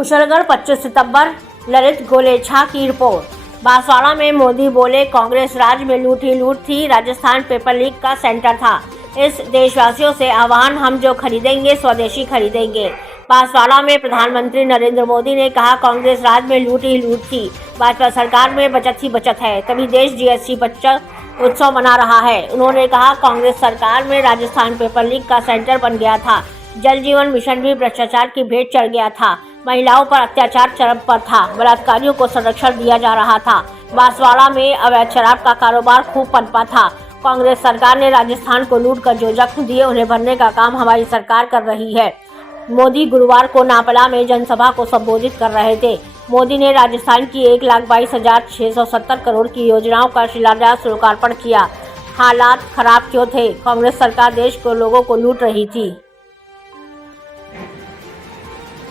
कुशलगढ़ 25 सितंबर। ललित गोलेछा की रिपोर्ट। बांसवाड़ा में मोदी बोले, कांग्रेस राज में लूट ही लूट थी, राजस्थान पेपर लीक का सेंटर था। इस देशवासियों से आह्वान, हम जो खरीदेंगे स्वदेशी खरीदेंगे। बांसवाड़ा में प्रधानमंत्री नरेंद्र मोदी ने कहा, कांग्रेस राज में लूट ही लूट थी, भाजपा सरकार में बचत ही बचत है, तभी देश जीएसटी बचत उत्सव मना रहा है। उन्होंने कहा, कांग्रेस सरकार में राजस्थान पेपर लीक का सेंटर बन गया था, जल जीवन मिशन भी भ्रष्टाचार की भेंट चढ़ गया था, महिलाओं पर अत्याचार चरम पर था, बलात्कारियों को संरक्षण दिया जा रहा था। बांसवाड़ा में अवैध शराब का कारोबार खूब पनपा था। कांग्रेस सरकार ने राजस्थान को लूट कर जो जख्म दिए, उन्हें भरने का काम हमारी सरकार कर रही है। मोदी गुरुवार को नापला में जनसभा को संबोधित कर रहे थे। मोदी ने राजस्थान की 1,22,670 करोड़ की योजनाओं का शिलान्यास लोकार्पण किया। हालात खराब क्यों थे? कांग्रेस सरकार देश को लोगों को लूट रही थी।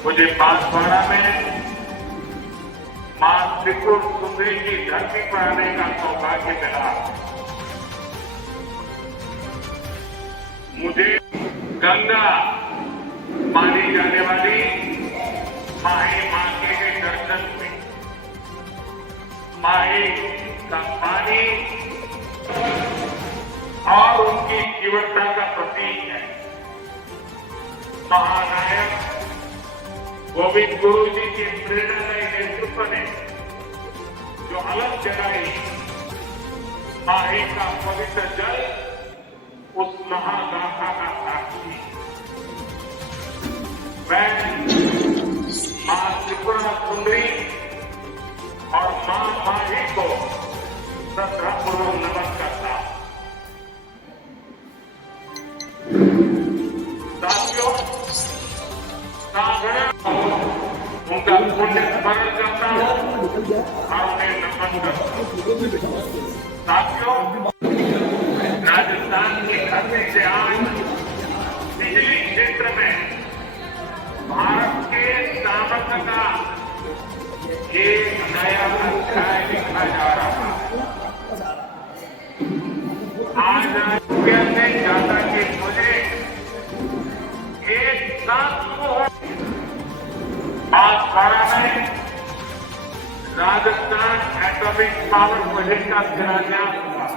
मुझे बांसवाड़ा में मां त्रिपुर सुंदरी की धरती पर आने का सौभाग्य मिला। मुझे गंगा मानी जाने वाली माही मां के दर्शन में माही का पानी और उनकी जीवटता का प्रतीक है। महानायक गोविंद गुरु जी की प्रेरणादायी नेतृत्व ने जो अलग जगाई, माही का पवित्र जल उस महागाथा का साक्षी। मैं मां त्रिपुरा सुंदरी और मां माही को श्रद्धापूर्वक नमन करता हूं। साथियों, उनका पुण्य स्मरण करता हूं और उन्हें नमन करता हूं। साथियों, राजस्थान की धरती से आज बिजली क्षेत्र में भारत के सामर्थ्य का एक नया अध्याय लिखा जा रहा है। आज रुपया से ज्यादा के मुझे एक साथ बांसवाड़ा में राजस्थान एटॉमिक पावर प्रोजेक्ट का शिलान्यास हुआ।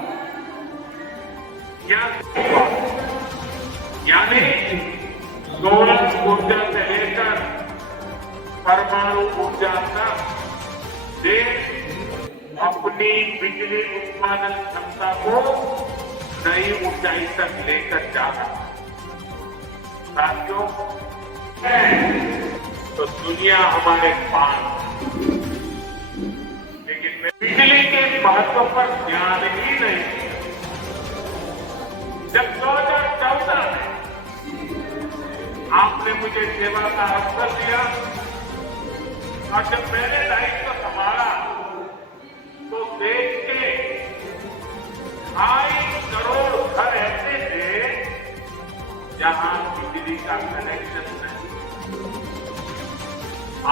यानी सोलर ऊर्जा से लेकर परमाणु ऊर्जा तक देश अपनी बिजली उत्पादन क्षमता को नई ऊंचाई तक लेकर जा रहा है। साथियों, तो दुनिया हमारे पास, लेकिन बिजली के महत्व पर ध्यान ही नहीं। जब 2014 में आपने मुझे सेवा का अवसर दिया और जब मैंने दायित्व संभाला तो देश के 2.5 करोड़ घर ऐसे थे जहां बिजली का कनेक्शन नहीं।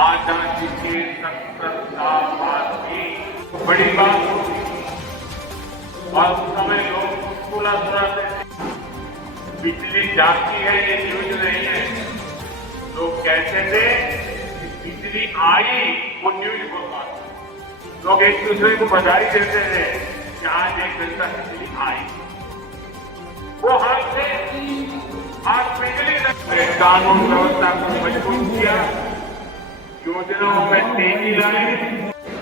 आजादी के 70 साल बाद भी बड़ी बात होती और उस समय लोग मुस्कुरा सुनाते थे, बिजली जाती है ये न्यूज नहीं है। लोग कहते थे बिजली आई, वो न्यूज होता था। लोग एक दूसरे को बधाई देते थे कि आज 1 घंटा बिजली आई। वो हाथ से आज बिजली कानून व्यवस्था को मजबूत किया, योजनाओं में तेजी लाई।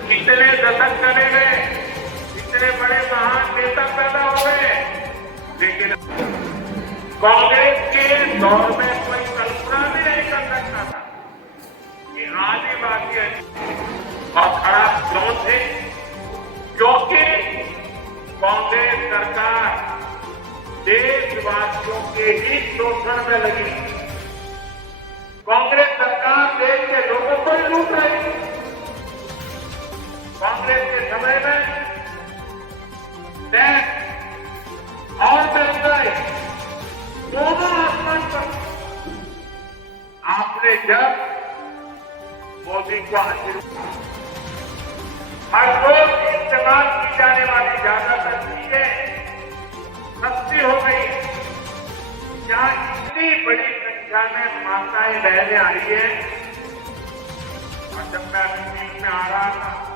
कितने दशक चले गए, इतने बड़े महान नेता पैदा हो गए, लेकिन कांग्रेस के दौर में कोई कल्पना भी नहीं कर सकता था कि आदिवासी और खराब क्यों थे। क्योंकि कांग्रेस सरकार देशवासियों के ही शोषण में लगी। कांग्रेस सरकार देश के लोगों को ही लूट रही थी। कांग्रेस के समय में टैक्स और महंगाई दोनों आसमान पर। आपने जब मोदी को आशीर्वाद, हर रोज इस्तेमाल की जाने वाली ज्यादातर चीजें सस्ती हो गई। यहाँ इतनी बड़ी संख्या में माताएं बहनें आई है, और जब मैं अपनी टीम में आ रहा था